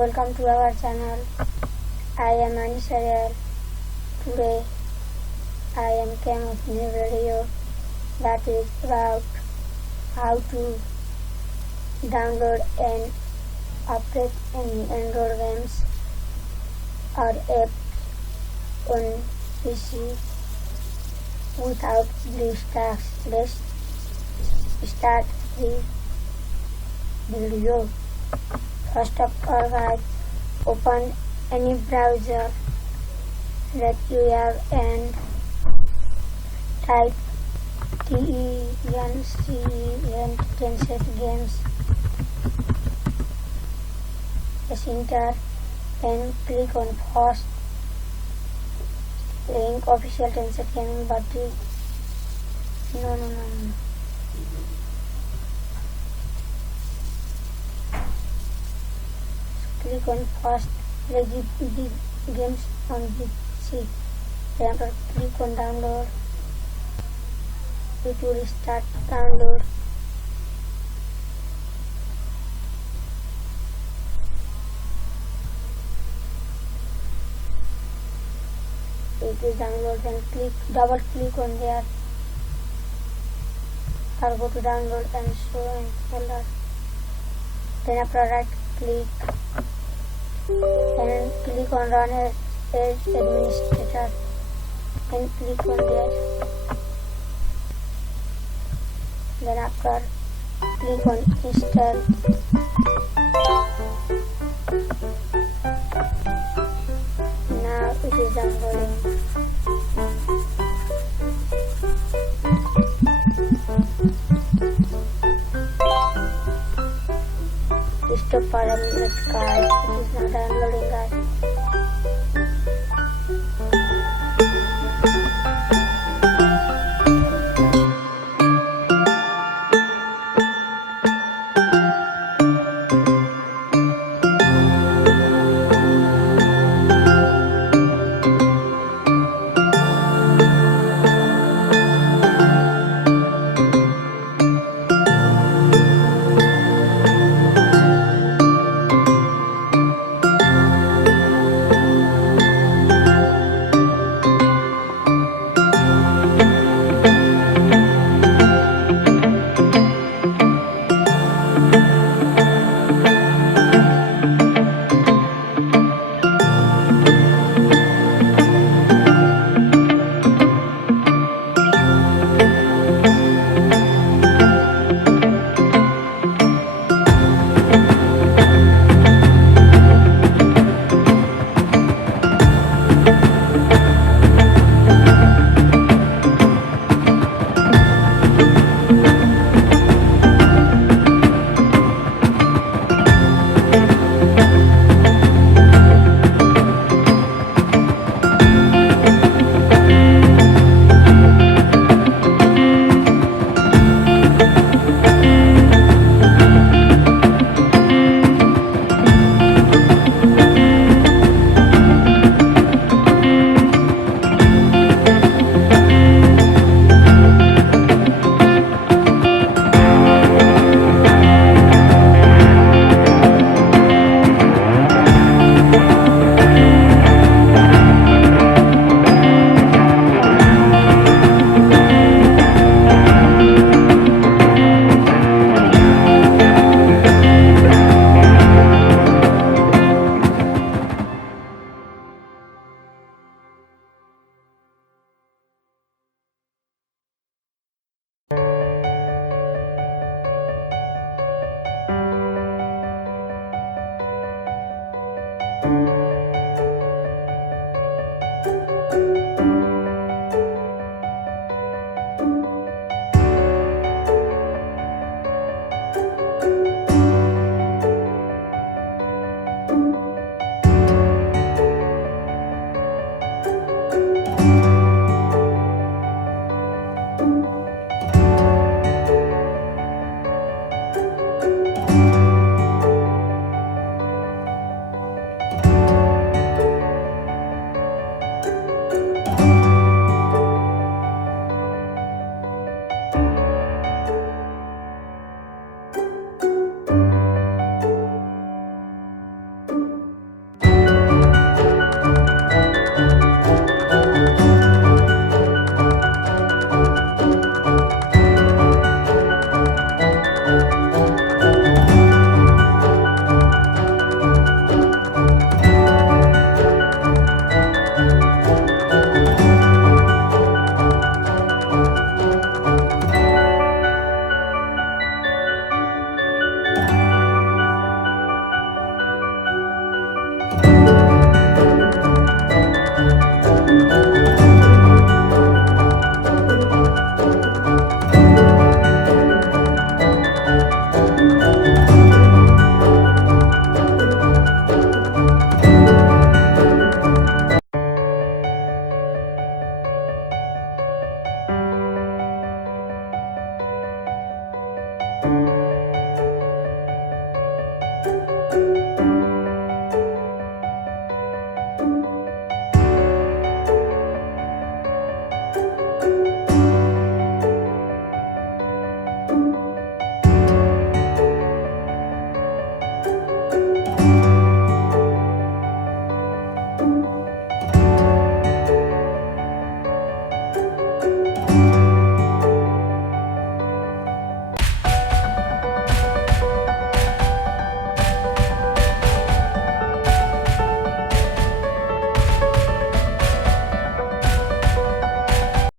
Welcome to our channel. I am Anish. Today I am came with new video that is about how to download and operate any Android games or apps on PC without BlueStacks. Let's start the video. First of all, guys, open any browser that you have and type Tencent Games. Press enter and click on first link official Tencent Gaming, but no. Click on first play the games on PC. Then click on download. It will start download. It is download, and double click on there or go to download and show and folder. Then after right click and click on run as administrator and click on there. Then after click on install. Now it is downloading. Stop for a minute, guys. It is not downloading, guys. Bye.